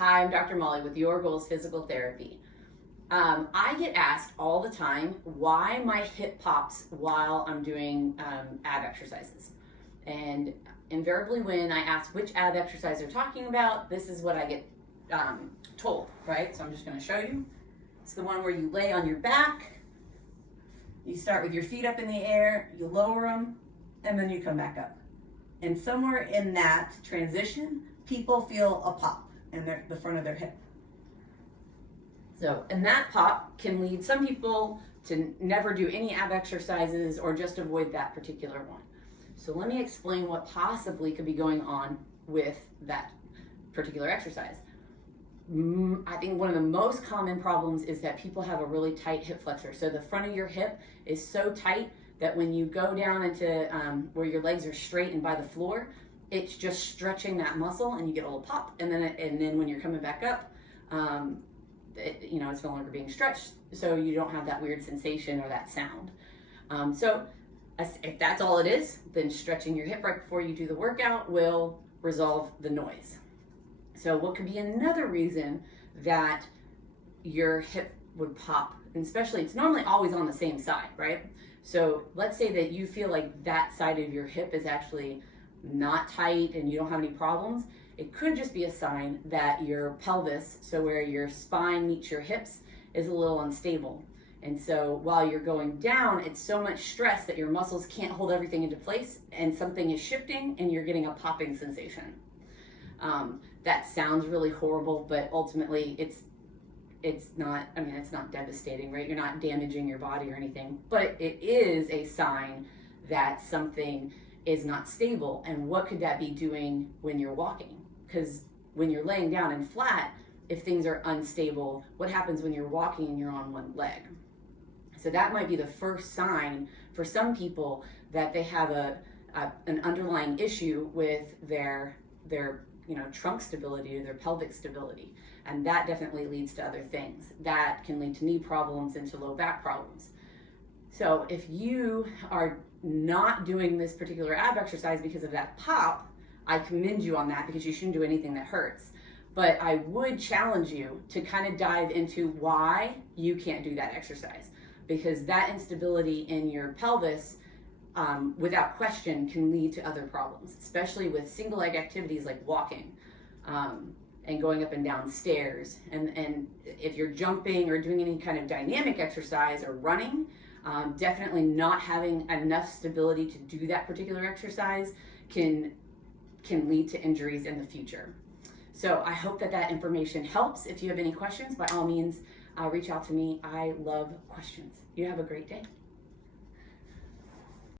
Hi, I'm Dr. Molly with Your Goals Physical Therapy. I get asked all the time why my hip pops while I'm doing ab exercises. And invariably when I ask which ab exercise they're talking about, this is what I get told, right? So I'm just gonna show you. It's the one where you lay on your back, you start with your feet up in the air, you lower them, and then you come back up. And somewhere in that transition, people feel a pop in the front of their hip. So, and that pop can lead some people to never do any ab exercises or just avoid that particular one. So let me explain what possibly could be going on with that particular exercise. I think one of the most common problems is that people have a really tight hip flexor. So the front of your hip is so tight that when you go down into where your legs are straight and by the floor, it's just stretching that muscle and you get a little pop. And then when you're coming back up, it's no longer being stretched. So you don't have that weird sensation or that sound. So if that's all it is, then stretching your hip right before you do the workout will resolve the noise. So what could be another reason that your hip would pop, and especially it's normally always on the same side, right? So let's say that you feel like that side of your hip is actually not tight and you don't have any problems. It could just be a sign that your pelvis, so where your spine meets your hips, is a little unstable. And so while you're going down, it's so much stress that your muscles can't hold everything into place and something is shifting and you're getting a popping sensation. That sounds really horrible, but ultimately it's not devastating, right? You're not damaging your body or anything, but it is a sign that something is not stable. And what could that be doing when you're walking? Because when you're laying down and flat, if things are unstable, what happens when you're walking and you're on one leg? So that might be the first sign for some people that they have an underlying issue with their trunk stability or their pelvic stability. And that definitely leads to other things. That can lead to knee problems and to low back problems. So if you are not doing this particular ab exercise because of that pop, I commend you on that because you shouldn't do anything that hurts. But I would challenge you to kind of dive into why you can't do that exercise, because that instability in your pelvis, without question, can lead to other problems, especially with single leg activities like walking and going up and down stairs. And if you're jumping or doing any kind of dynamic exercise or running, definitely not having enough stability to do that particular exercise can lead to injuries in the future. So I hope that information helps. If you have any questions, by all means, reach out to me. I love questions. You have a great day.